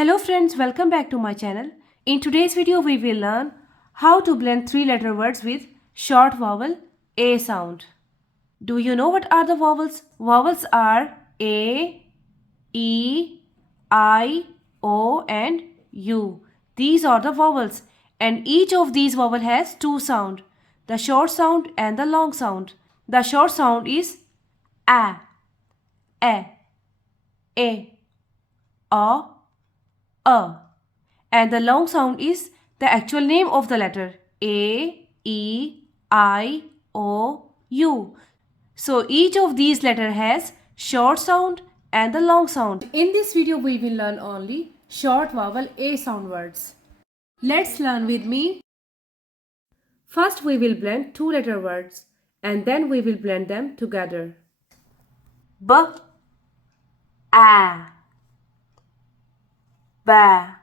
Hello friends, welcome back to my channel. In today's video we will learn how to blend three-letter words with short vowel A sound. Do you know what are the vowels? Vowels are A, E, I, O and U. These are the vowels and each of these vowel has two sound. The short sound and the long sound. The short sound is A, E, A, and the long sound is the actual name of the letter A, E, I, O, U. So each of these letter has short sound and the long sound. In this video we will learn only short vowel A sound words. Let's learn with me. First we will blend two letter words and then we will blend them together. B, A, ba.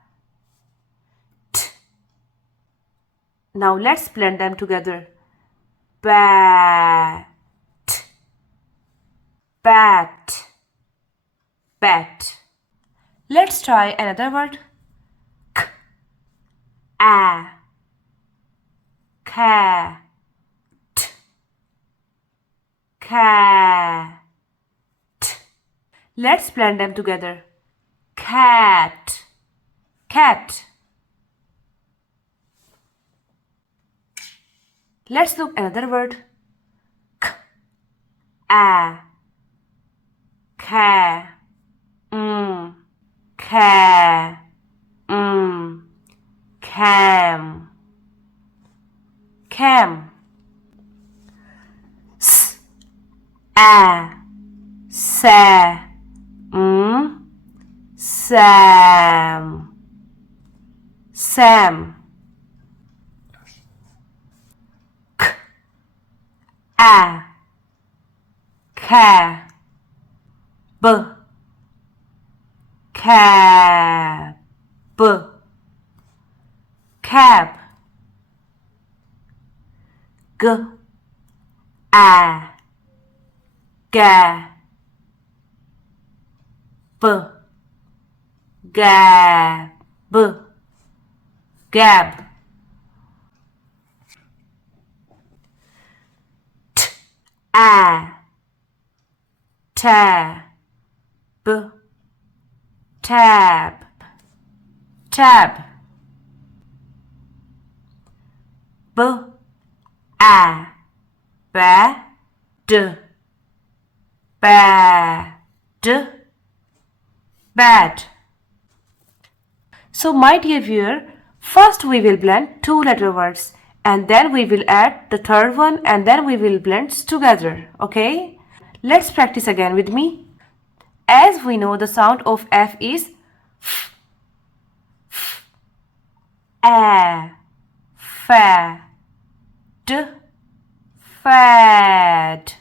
Now let's blend them together. Bat, bat, bat. Let's try another word. K, a, cat, cat. Let's blend them together. Cat, cat. Let's look another word. K, a, ca, ca, cam, cam. S, a, sa, sam, sam. A, ca, b, cab, cab. G, a, ga, b, gab, gab. T, a, tab, tab, tab. B, a, ba, d, bad, bad. So my dear viewer, first we will blend two letter words and then we will add the third one and then we will blend together. Okay? Let's practice again with me. As we know, the sound of F is f, a, fa, d, fad,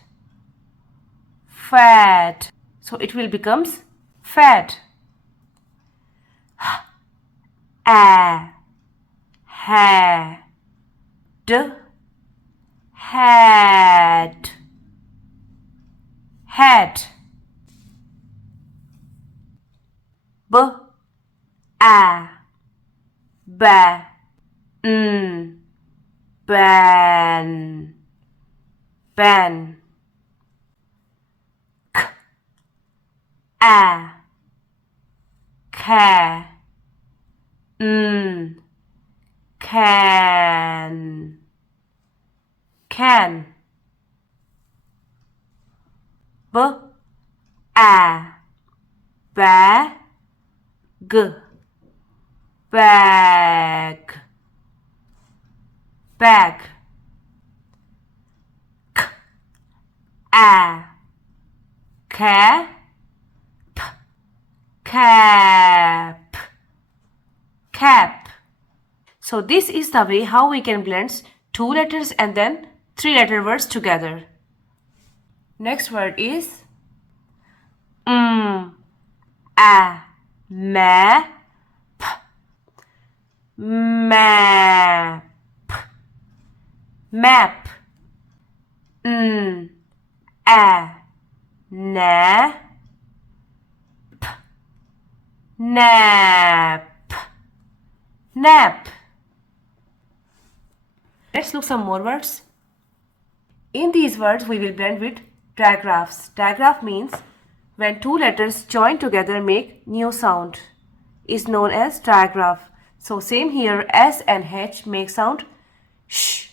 fat. So it will becomes fat. A, ha, d, had, had. B, a, ba, ban, ban. K, a, ca, can, can. B, a, ba, g, bag, bag. K, a, ca, p, cap, cap. So this is the way how we can blend two letters and then three letter words together. Next word is a, ma, p, map, map. A, na, p, nap, nap. Let's look some more words. In these words, we will blend with digraphs. Digraph means when two letters join together make new sound. Is known as digraph. So same here, S and H make sound sh,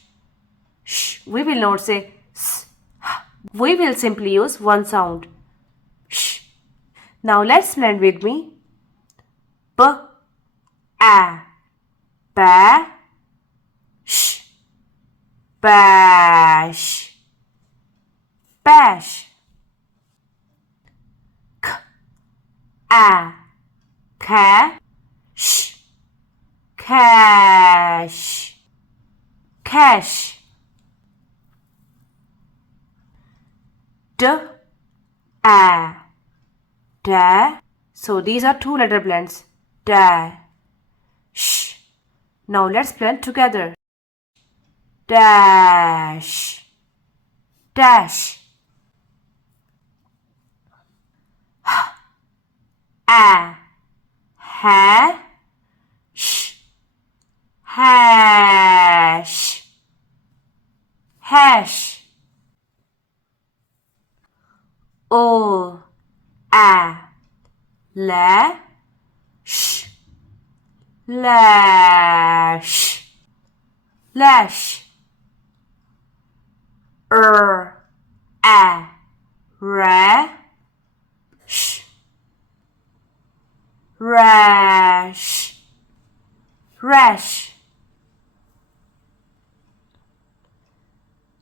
sh. We will not say s, h. We will simply use one sound sh. Now let's blend with me. B, a, ba, sh, bash, bash. K, a, ca, sh, cash, cash. D, a, da. So these are two letter blends. Da, sh. Now let's blend together. Dash, dash. H, a, ha, sh, hash, hash. O, a, la, sh, lash, lash. A, ra, sh, rash, rash.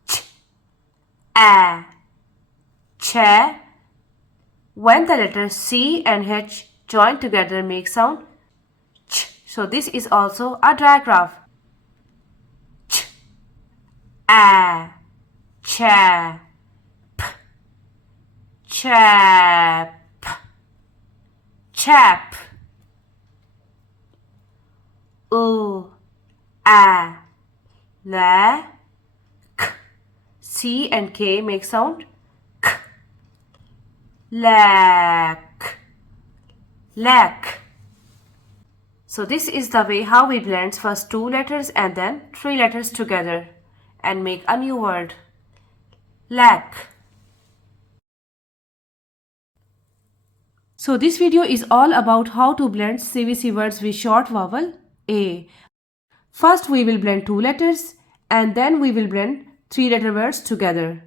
Ch, a, cha. When the letters C and H join together make sound ch. So this is also a digraph. Ch, a, cha, p, chap, chap. U, a, la, k. C and K make sound k. Lack, lack. So this is the way how we blend first two letters and then three letters together and make a new word. Lack. So this video is all about how to blend CVC words with short vowel A. First we will blend two letters and then we will blend three letter words together.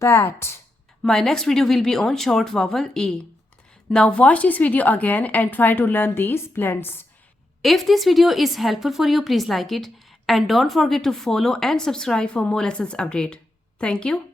Bat. My next video will be on short vowel E. Now watch this video again and try to learn these blends. If this video is helpful for you, please like it and don't forget to follow and subscribe for more lessons update. Thank you.